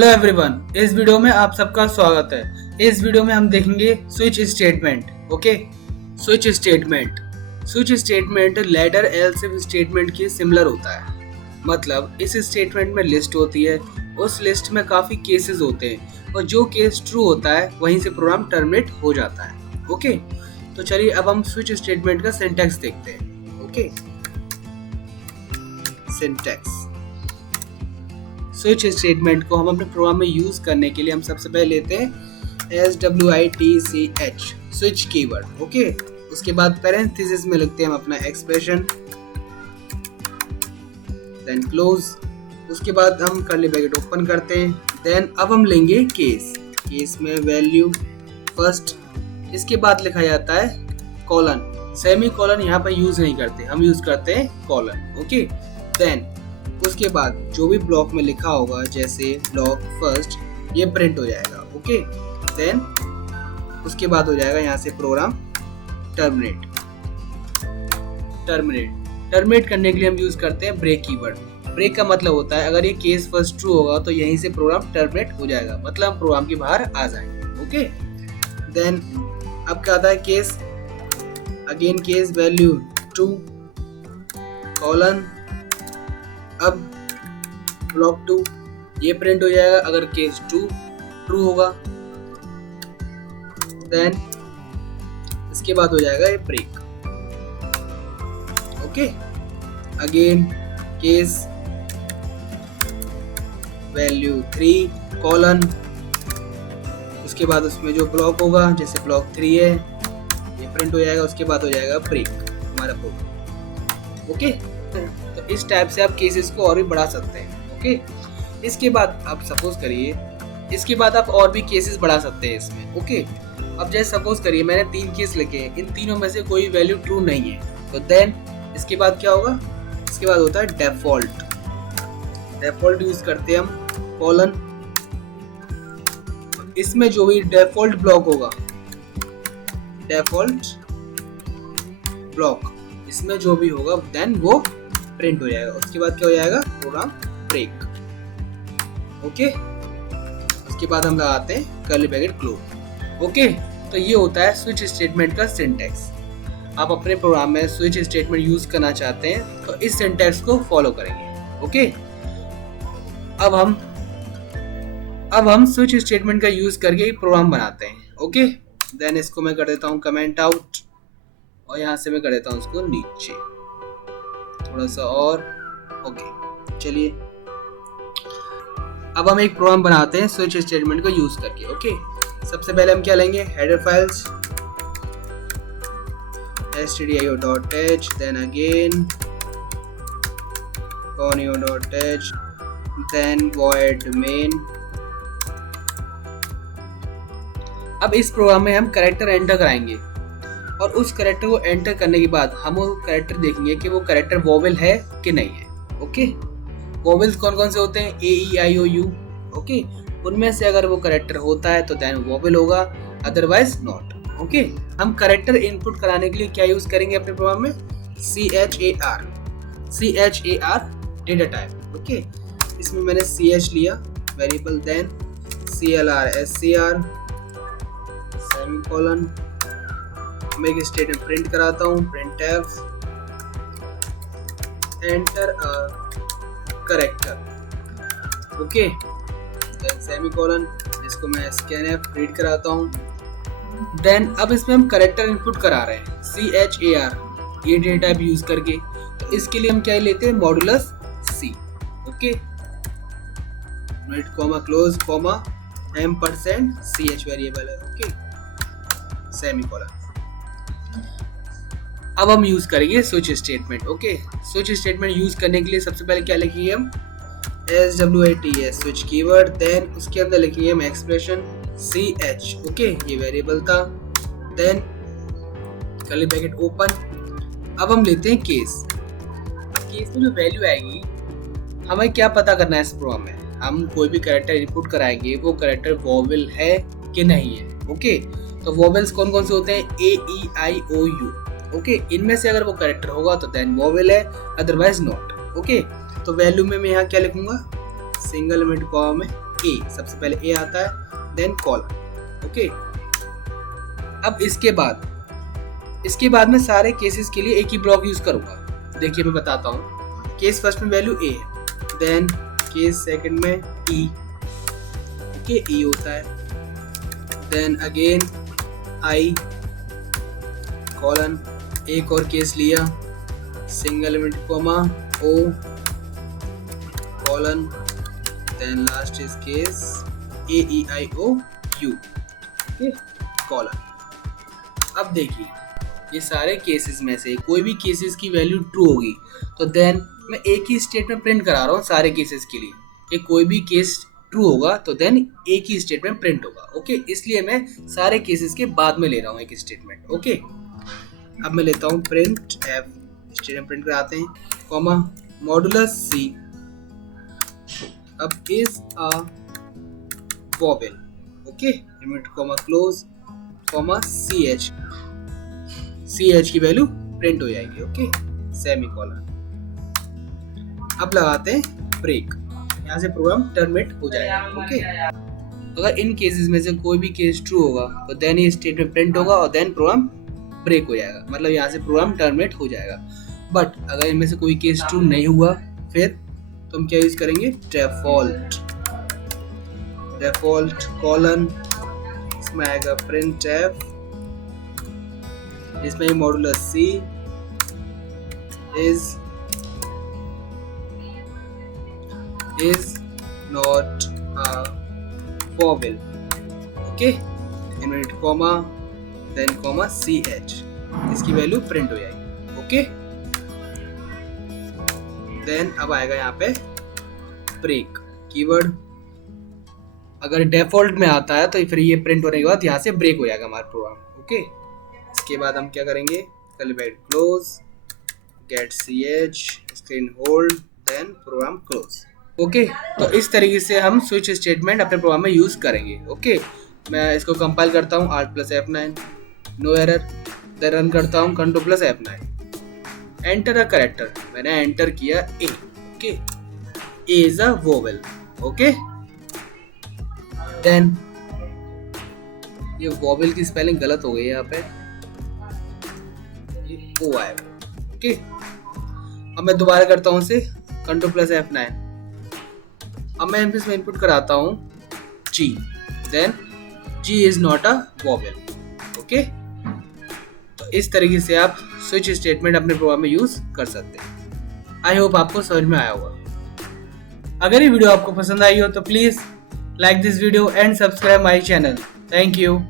Hello everyone, इस video में आप सबका स्वागत है। इस वीडियो में हम देखेंगे switch statement. Okay, switch statement ladder else if statement के सिमिलर होता है। मतलब इस स्टेटमेंट में लिस्ट होती है, उस लिस्ट में काफी केसेस होते हैं और जो केस ट्रू होता है वहीं से प्रोग्राम टर्मिनेट हो जाता है। ओके, तो चलिए अब हम स्विच स्टेटमेंट का सिंटैक्स देखते हैं। ओके, सिंटैक्स स्विच स्टेटमेंट को हम अपने प्रोग्राम में यूज करने के लिए हम सबसे पहले लेते हैं SWITCH स्विच कीवर्ड। ओके, उसके बाद पैरेंथेसिस में लिखते हैं हम अपना एक्सप्रेशन, देन क्लोज। उसके बाद हम कर्ली ब्रैकेट ओपन करते हैं। देन अब हम लेंगे केस में वैल्यू फर्स्ट, इसके बाद लिखा जाता है कॉलन। सेमी कॉलन यहाँ पर यूज नहीं करते, हम यूज करते हैं कॉलन। ओके, देन उसके बाद जो भी ब्लॉक में लिखा होगा जैसे ब्लॉक फर्स्ट, ये प्रिंट हो जाएगा। ओके, देन उसके बाद हो जाएगा यहाँ से प्रोग्राम टर्मिनेट करने के लिए हम यूज करते हैं ब्रेक कीवर्ड। ब्रेक का मतलब होता है अगर ये केस फर्स्ट ट्रू होगा तो यहीं से प्रोग्राम टर्मिनेट हो जाएगा, मतलब हम प्रोग्राम के बाहर आ जाएंगे। ओके, देन अब क्या आता है case, again case value 2 colon, अब ब्लॉक 2 ये प्रिंट हो जाएगा अगर केस 2 ट्रू होगा। देन इसके बाद हो जाएगा ये break. Okay, again case value 3 colon, उसके बाद उसमें जो ब्लॉक होगा जैसे ब्लॉक 3 है ये प्रिंट हो जाएगा, उसके बाद हो जाएगा ब्रेक हमारा प्रोग्राम। ओके, तो इस टाइप से आप केसेस को और भी बढ़ा सकते हैं। ओके, इसके बाद आप सपोज करिए, इसके बाद आप और भी केसेस बढ़ा सकते हैं इसमें। ओके, अब जैसे सपोज करिए मैंने 3 केस लिखे हैं, इन तीनों में से कोई वैल्यू ट्रू नहीं है, तो देन इसके बाद क्या होगा, इसके बाद होता है डेफॉल्ट यूज करते हैं हम कॉलन। इसमें जो भी डेफॉल्ट ब्लॉक होगा, डेफॉल्ट ब्लॉक इसमें जो भी होगा देन वो प्रिंट हो जाएगा। उसके बाद क्या हो जाएगा, प्रोग्राम ब्रेक। ओके, उसके बाद हम लगाते हैं कर्ली ब्रैकेट क्लोज। ओके, तो ये होता है स्विच स्टेटमेंट का सिंटैक्स। आप अपने प्रोग्राम में स्विच स्टेटमेंट यूज करना चाहते हैं तो इस सिंटैक्स को फॉलो करेंगे। ओके, अब हम स्विच स्टेटमेंट का यूज करके प्रोग्राम बनाते हैं। ओके, देन इसको मैं कर देता हूँ कमेंट आउट और यहाँ से मैं कर देता हूँ उसको नीचे थोड़ा सा और। ओके, चलिए अब हम एक प्रोग्राम बनाते हैं स्विच स्टेटमेंट को यूज करके। ओके, सबसे पहले हम क्या लेंगे, header files stdio.h, then again conio.h, then void main। अब इस प्रोग्राम में हम कैरेक्टर एंटर कराएंगे और उस कैरेक्टर को एंटर करने के बाद हम वो कैरेक्टर देखेंगे कि वो कैरेक्टर वोवेल है कि नहीं है। ओके, वोवेल्स कौन कौन से होते हैं, ए E I O U. Okay, उनमें से अगर वो कैरेक्टर होता है तो देन वोवेल होगा, अदरवाइज नॉट। ओके, हम कैरेक्टर इनपुट कराने के लिए क्या यूज करेंगे अपने प्रोग्राम में, char डेटा टाइप। ओके, इसमें मैंने ch लिया variable, then clr scr semicolon, मैं एक स्टेटमेंट प्रिंट कराता हूँ, printf enter character. Okay, then semicolon, इसको मैं scanf रीड कराता हूँ। देन अब इसमें हम कैरेक्टर इनपुट करा रहे हैं char ये डेटा टाइप यूज करके, तो इसके लिए हम क्या लेते हैं, modulus c। Okay, comma close comma %ch variable है। Okay, semicolon. अब हम यूज करेंगे switch statement. Okay, switch statement use करने के लिए सबसे पहले क्या लिखेंगे हम, SWITCH स्विच कीवर्ड, देन उसके अंदर लिखेंगे हम एक्सप्रेशन ch। ओके, ये वेरिएबल था, देन कर्ली ब्रैकेट ओपन। अब हम लेते हैं केस। केस में जो वैल्यू आएगी हमें क्या पता करना है, इस प्रोग्राम में हम कोई भी कैरेक्टर इनपुट कराएंगे वो कैरेक्टर वोवेल है कि नहीं है। ओके, तो वोवेल्स कौन कौन से होते हैं, ए E I O U. Okay, इनमें से अगर वो कैरेक्टर होगा तो देन वोवेल है, अदरवाइज नॉट। ओके, तो वैल्यू में मैं यहाँ क्या लिखूंगा, सिंगल एलिमेंट कॉमा में ए, सबसे पहले ए आता है, देन कॉलन। ओके, अब इसके बाद मैं सारे केसेस के लिए एक ही ब्लॉक यूज करूंगा। देखिए मैं बताता हूँ। केस फर्स्ट में वैल्यू ए है, देन केस सेकंड में ई, ओके, ई होता है, देन अगेन आई कॉलन, एक और केस लिया, single element comma O colon, then last is case A E I O U, okay, colon. अब देखिए ये सारे केसेस में से कोई भी केसेस की वैल्यू ट्रू होगी तो देन मैं एक ही स्टेटमेंट प्रिंट करा रहा हूँ सारे केसेस के लिए कि कोई भी केस ट्रू होगा तो देन एक ही स्टेटमेंट प्रिंट होगा। ओके, इसलिए मैं सारे केसेस के बाद में ले रहा हूँ एक स्टेटमेंट। ओके, अब मैं लेता हूँ प्रिंट एफ, स्टेटमेंट प्रिंट कराते हैं, कॉमा मॉडुलस सी, अब is a vowel, okay, limit comma close, comma C H की वैल्यू प्रिंट हो जाएगी। Okay, semicolon. अब लगाते हैं ब्रेक, यहाँ से प्रोग्राम टर्मिनेट हो जाएगा। ओके, अगर इन केसेस में से कोई भी केस ट्रू होगा तो देन ये स्टेटमेंट प्रिंट होगा और देन प्रोग्राम ब्रेक हो जाएगा, मतलब यहाँ से प्रोग्राम टर्मिनेट हो जाएगा। बट अगर इनमें से कोई केस ट्रू नहीं हुआ फिर तो हम क्या यूज करेंगे, डेफॉल्ट कॉलन, इसमें आएगा प्रिंट एफ, इसमें modulus C is not a vowel, okay, inverted comma then comma C H, इसकी वैल्यू प्रिंट हो जाएगी। ओके, देन अब आएगा यहाँ पे ब्रेक कीवर्ड, अगर डिफॉल्ट में आता है तो फिर ये प्रिंट होने के बाद यहाँ से ब्रेक हो जाएगा हमारा प्रोग्राम। ओके, इसके बाद हम क्या करेंगे, curly bracket close, get C H, screen hold, then program close. Okay, तो इस तरीके से हम स्विच स्टेटमेंट अपने प्रोग्राम में यूज करेंगे। ओके, मैं इसको कंपाइल करता हूँ Alt+F9, no error, then run करता हूँ Ctrl+F9, एंटर अ कैरेक्टर, मैंने एंटर किया A. Okay, A is a vowel. Okay, then ये वोवेल की स्पेलिंग गलत हो गई है यहाँ पे, ये ओ आएगा। ओके, अब मैं दोबारा करता हूँ इसे Ctrl+F9, अब मैं इसमें इनपुट कराता हूँ G, then G is not a vowel. Okay, तो इस तरीके से आप स्विच स्टेटमेंट अपने प्रोग्राम में यूज कर सकते हैं। आई होप आपको समझ में आया होगा। अगर ये वीडियो आपको पसंद आई हो तो please like this video and subscribe my channel. Thank you.